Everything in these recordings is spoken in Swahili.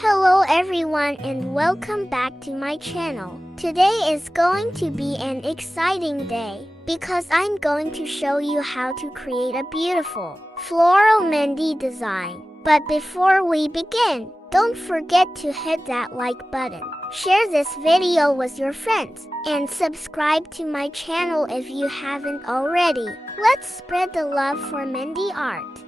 Hello everyone and welcome back to my channel. Today is going to be an exciting day because I'm going to show you how to create a beautiful floral Mehndi design. But before we begin, don't forget to hit that like button, share this video with your friends, and subscribe to my channel if you haven't already. Let's spread the love for Mehndi art.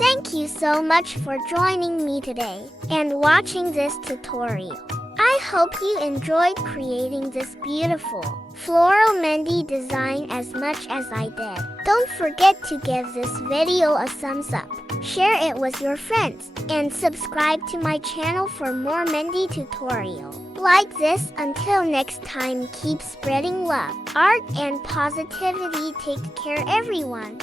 Thank you so much for joining me today and watching this tutorial. I hope you enjoyed creating this beautiful floral Mehndi design as much as I did. Don't forget to give this video a thumbs up, share it with your friends, and subscribe to my channel for more Mehndi tutorial like this. Until next time, keep spreading love, art, and positivity. Take care, everyone.